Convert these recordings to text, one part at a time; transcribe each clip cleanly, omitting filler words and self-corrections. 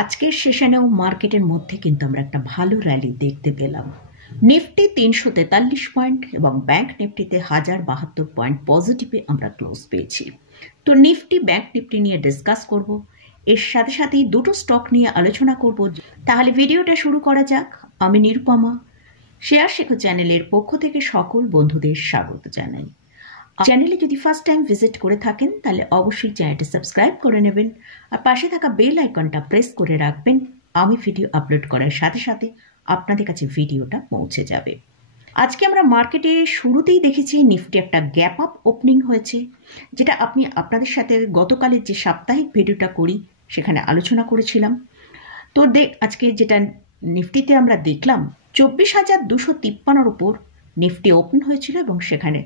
আজকের সেশনেও মার্কেটের মধ্যে কিন্তু আমরা একটা ভালো র্যালি দেখতে পেলাম। নিফটি 343 পয়েন্ট এবং ব্যাংক নিফটিতে 1072 পয়েন্ট পজিটিভে আমরা ক্লোজ পেয়েছি। তো নিফটি ব্যাংক নিফটি নিয়ে ডিসকাস করব, এর সাথে সাথেই দুটো স্টক নিয়ে আলোচনা করব। তাহলে ভিডিওটা শুরু করা যাক। আমি নিরুপমা, শেয়ার শেখো চ্যানেলের পক্ষ থেকে সকল বন্ধুদের স্বাগত জানাই। চ্যানেলে যদি ফার্স্ট টাইম ভিজিট করে থাকেন তাহলে অবশ্যই চ্যানেলটি সাবস্ক্রাইব করে নেবেন আর পাশে থাকা বেল আইকনটা প্রেস করে রাখবেন। আমি ভিডিও আপলোড করার সাথে সাথে আপনাদের কাছে ভিডিওটা পৌঁছে যাবে। আজকে আমরা মার্কেটে শুরুতেই দেখেছি নিফটি একটা গ্যাপ আপ ওপেনিং হয়েছে, যেটা আপনাদের সাথে গতকালের যে সাপ্তাহিক ভিডিওটা করি সেখানে আলোচনা করেছিলাম। তো আজকে যেটা নিফটিতে আমরা দেখলাম 24,253 উপর নিফটি ওপেন হয়েছিল এবং সেখানে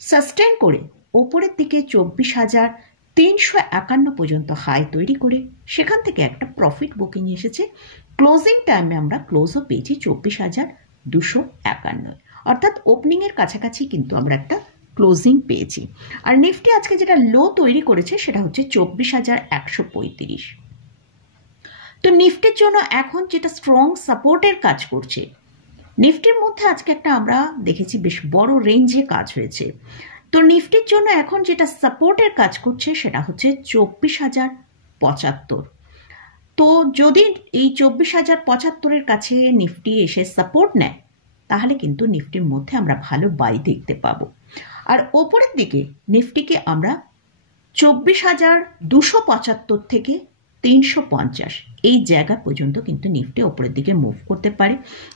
সাস্টেন করে ওপরের দিকে 24,351 পর্যন্ত হাই তৈরি করে সেখান থেকে একটা প্রফিট বুকিং এসেছে। ক্লোজিং টাইমে আমরা ক্লোজও পেয়েছি 24,251, অর্থাৎ ওপেনিংয়ের কাছাকাছি কিন্তু আমরা একটা ক্লোজিং পেয়েছি। আর নিফটি আজকে যেটা লো তৈরি করেছে সেটা হচ্ছে 24,135। তো নিফটির জন্য এখন যেটা স্ট্রং সাপোর্টের কাজ করছে, নিফটির মধ্যে আজকে একটা আমরা দেখেছি বেশ বড় রেঞ্জে কাজ হয়েছে। তো নিফটির জন্য এখন যেটা সাপোর্টের কাজ করছে সেটা হচ্ছে 24,075। তো যদি এই 24,075-এর কাছে নিফটি এসে সাপোর্ট নেয় তাহলে কিন্তু নিফটির মধ্যে আমরা ভালো বাই দেখতে পাবো। আর ওপরের দিকে নিফটিকে আমরা 24,275 থেকে 350 এই জায়গা পর্যন্ত কিন্তু নিফটি ওপরের দিকে মুভ করতে পারে।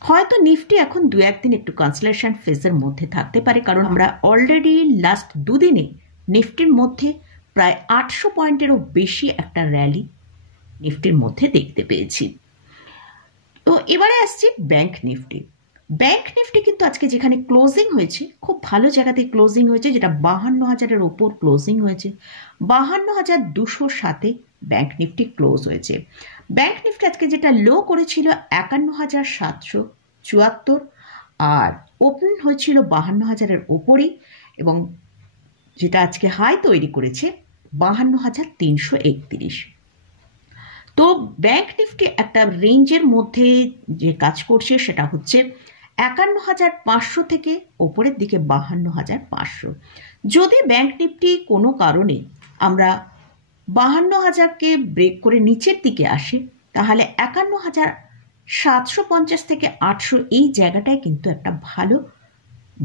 হয়তো নিফটি এখন দু একদিন একটু কনসোলিডেশন ফেজের মধ্যে থাকতে পারে, কারণ আমরা অলরেডি লাস্ট দুদিনে নিফটির মধ্যে প্রায় 800 পয়েন্টেরও বেশি একটা র্যালি নিফটির মধ্যে দেখতে পেয়েছি। তো এবারে আসছি ব্যাংক নিফটি। ব্যাংক নিফটি কিন্তু আজকে যেখানে ক্লোজিং হয়েছে খুব ভালো জায়গাতে ক্লোজিং হয়েছে, যেটা 52,000-এর ওপর ক্লোজিং হয়েছে। 52,207-এ ব্যাংক নিফটি ক্লোজ হয়েছে। ব্যাংক নিফটি আজকে যেটা লো করেছিল 51,774 আর ওপেন হয়েছিল 52,000-এর ওপরই, এবং যেটা আজকে হাই তৈরি করেছে 52,331। তো ব্যাংক নিফটি একটা রেঞ্জের মধ্যে যে কাজ করছে সেটা হচ্ছে 51,500 থেকে ওপরের দিকে 52,500। যদি ব্যাংক নিফটি কোনো কারণে আমরা 52,000-কে ব্রেক করে নিচের দিকে আসে তাহলে 51,750 থেকে 800 এই জায়গাটায় কিন্তু একটা ভালো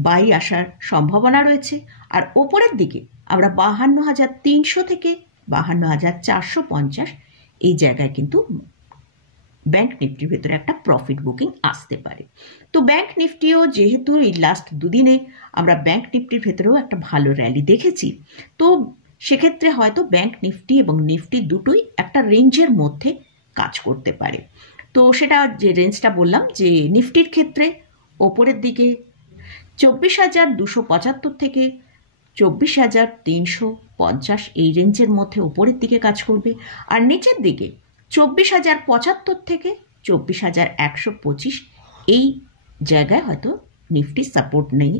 বাই আসার সম্ভাবনা রয়েছে। আর ওপরের দিকে আমরা 52,300 থেকে 52,450 এই জায়গায় কিন্তু ব্যাংক নিফটির ভেতরে একটা প্রফিট বুকিং আসতে পারে। তো ব্যাংক নিফটিও যেহেতু এই লাস্ট দুদিনে আমরা ব্যাংক নিফটির ভেতরেও একটা ভালো র্যালি দেখেছি, তো সেক্ষেত্রে হয়তো ব্যাংক নিফটি এবং নিফটি দুটোই একটা রেঞ্জের মধ্যে কাজ করতে পারে। তো সেটা যে রেঞ্জটা বললাম, যে নিফটির ক্ষেত্রে ওপরের দিকে 24,275 থেকে 24,350 এই রেঞ্জের মধ্যে উপরের দিকে কাজ করবে। আর নিচের দিকে 24,075 থেকে 24,125 এই জায়গায় হয়তো নিফটি সাপোর্ট নেই,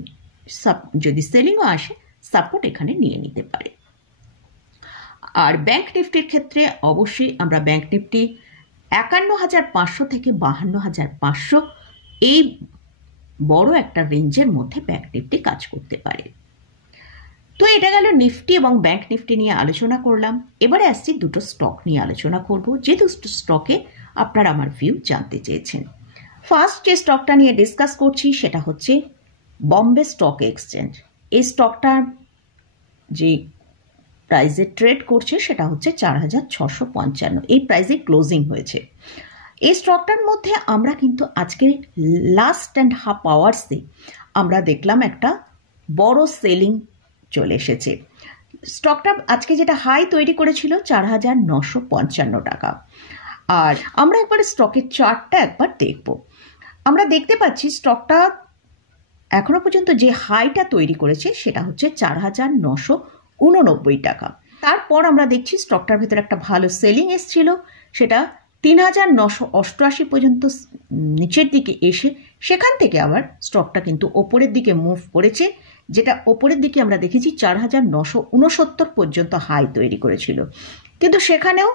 যদি সেলিংও আসে সাপোর্ট এখানে নিয়ে নিতে পারে। আর ব্যাংক নিফটির ক্ষেত্রে অবশ্যই আমরা ব্যাংক নিফটি 51,500 থেকে 52,500 এই বড় একটা রেঞ্জের মধ্যে ব্যাংক নিফটি কাজ করতে পারে। তো এটা গেল নিফটি এবং ব্যাংক নিফটি নিয়ে আলোচনা করলাম। এবারে আসছি দুটো স্টক নিয়ে আলোচনা করব, যে দুটো স্টকে আপনারা আমার ভিউ জানতে চেয়েছেন। ফার্স্ট যে স্টকটা নিয়ে ডিসকাস করছি সেটা হচ্ছে বম্বে স্টক এক্সচেঞ্জ। এই স্টকটা যে প্রাইসে ট্রেড করছে সেটা হচ্ছে 4,655, এই প্রাইসে ক্লোজিং হয়েছে। এই স্টকটার মধ্যে আমরা কিন্তু আজকে লাস্ট অ্যান্ড হাফ আওয়ার্সে আমরা দেখলাম একটা বড় সেলিং চলে এসেছে। স্টকটা আজকে যেটা হাই তৈরি করেছিল 4,955 টাকা। আর আমরা একবার স্টকের চার্টটা একবার দেখব। আমরা দেখতে পাচ্ছি স্টকটা এখনো পর্যন্ত যে হাইটা তৈরি করেছে সেটা হচ্ছে 4,989 টাকা। তারপর আমরা দেখছি স্টকটার ভেতরে একটা ভালো সেলিং এসছিল, সেটা 3,988 পর্যন্ত নিচের দিকে এসে সেখান থেকে আবার স্টকটা কিন্তু ওপরের দিকে মুভ করেছে, যেটা ওপরের দিকে আমরা দেখেছি 4,969 পর্যন্ত হাই তৈরি করেছিল। কিন্তু সেখানেও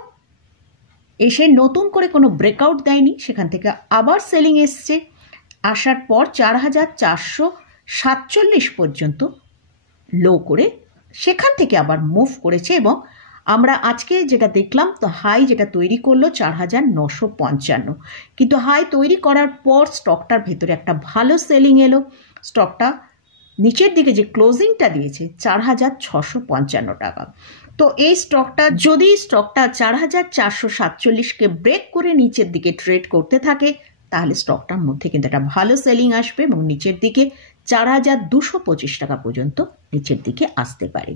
এসে নতুন করে কোনো ব্রেকআউট দেয়নি, সেখান থেকে আবার সেলিং এসছে, আসার পর 4,447 পর্যন্ত লো করে সেখান থেকে আবার মুভ করেছে এবং আমরা আজকে যেটা দেখলাম তো হাই যেটা তৈরি করলো 4,955, কিন্তু হাই তৈরি করার পর স্টকটার ভেতরে একটা ভালো সেলিং এলো। স্টকটা নিচের দিকে যে ক্লোজিংটা দিয়েছে 4,655 টাকা। তো এই স্টকটা যদি 4,447কে ব্রেক করে নিচের দিকে ট্রেড করতে থাকে তাহলে স্টকটার মধ্যে কিন্তু একটা ভালো সেলিং আসবে এবং নিচের দিকে 4,225 টাকা পর্যন্ত নিচের দিকে আসতে পারে।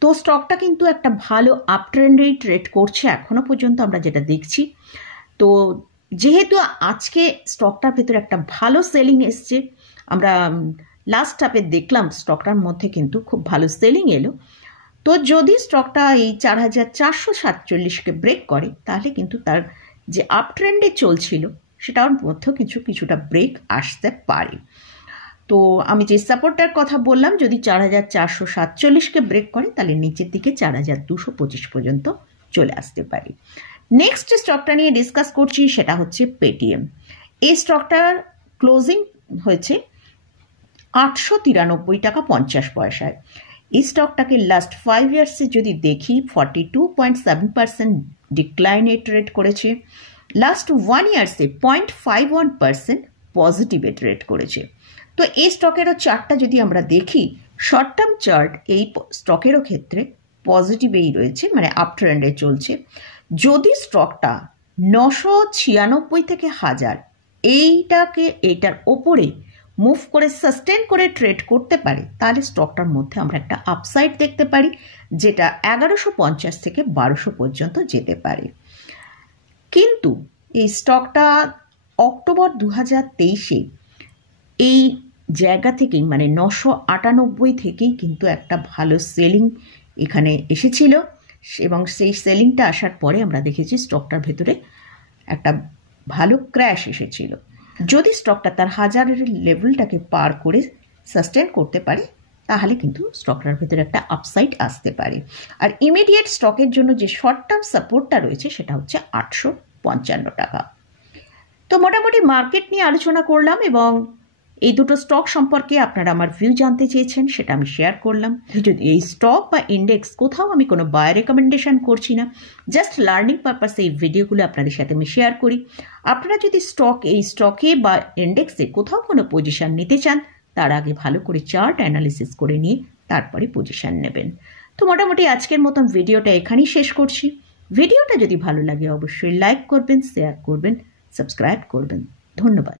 তো স্টকটা কিন্তু একটা ভালো আপ ট্রেন্ডেই ট্রেড করছে এখনো পর্যন্ত আমরা যেটা দেখছি। তো যেহেতু আজকে স্টকটার ভেতরে একটা ভালো সেলিং এসছে, আমরা লাস্ট হাফে দেখলাম স্টকটার মধ্যে কিন্তু খুব ভালো সেলিং এলো। তো যদি স্টকটা এই 4,447কে ব্রেক করে তাহলে কিন্তু তার যে আপ ট্রেন্ডে চলছিল সেটার মধ্যেও কিছুটা ব্রেক আসতে পারে। তো আমি যে সাপোর্টার কথা বললাম, যদি 4,447কে ব্রেক করে তাহলে নিচের দিকে 4,225 পর্যন্ত চলে আসতে পারে। নেক্সট স্টকটা নিয়ে ডিসকাস করছি, সেটা হচ্ছে পেটিএম। এই স্টকটার ক্লোজিং হয়েছে 893 টাকা 50 পয়সায়। এই স্টকটাকে লাস্ট 5 ইয়ার্সে যদি দেখি 42.7% ডিক্লাইনে ট্রেড করেছে, লাস্ট 1 ইয়ার্সে 0.51% পজিটিভে ট্রেড করেছে। তো এই স্টকেরও চার্টটা যদি আমরা দেখি, শর্ট টার্ম চার্ট এই স্টকেরও ক্ষেত্রে পজিটিভেই রয়েছে, মানে আপ ট্রেন্ডে চলছে। যদি স্টকটা 996 থেকে 1000 এইটার ওপরে মুভ করে সাস্টেন করে ট্রেড করতে পারে তাহলে স্টকটার মধ্যে আমরা একটা আপসাইড দেখতে পারি, যেটা 1150 থেকে 1200 পর্যন্ত যেতে পারে। কিন্তু এই স্টকটা অক্টোবর 2023-এ এই জায়গা থেকেই মানে 998 থেকেই কিন্তু একটা ভালো সেলিং এখানে এসেছিল এবং সেই সেলিংটা আসার পরে আমরা দেখেছি স্টকটার ভেতরে একটা ভালো ক্র্যাশ এসেছিল। যদি স্টকটা তার 1000-এর লেভেলটাকে পার করে সাস্টেন করতে পারে তাহলে কিন্তু স্টকটার ভেতরে একটা আপসাইড আসতে পারে। আর ইমিডিয়েট স্টকের জন্য যে শর্ট টার্ম সাপোর্টটা রয়েছে সেটা হচ্ছে 855 টাকা। তো মোটামুটি মার্কেট নিয়ে আলোচনা করলাম এবং এই দুটো স্টক সম্পর্কে আপনারা আমার ভিউ জানতে চেয়েছেন, সেটা আমি শেয়ার করলাম। যদি এই স্টক বা ইন্ডেক্স কোথাও আমি কোনো বাই রেকমেন্ডেশন করছি না, জাস্ট লার্নিং পারপাসে এই ভিডিওগুলো আপনাদের সাথে আমি শেয়ার করি। আপনারা যদি এই স্টকে বা ইন্ডেক্সে কোথাও কোনো পজিশন নিতে চান তার আগে ভালো করে চার্ট অ্যানালিসিস করে নিয়ে তারপরে পজিশন নেবেন। তো মোটামুটি আজকের মতন ভিডিওটা এখানেই শেষ করছি। ভিডিওটা যদি ভালো লাগে অবশ্যই লাইক করবেন, শেয়ার করবেন, সাবস্ক্রাইব করবেন। ধন্যবাদ।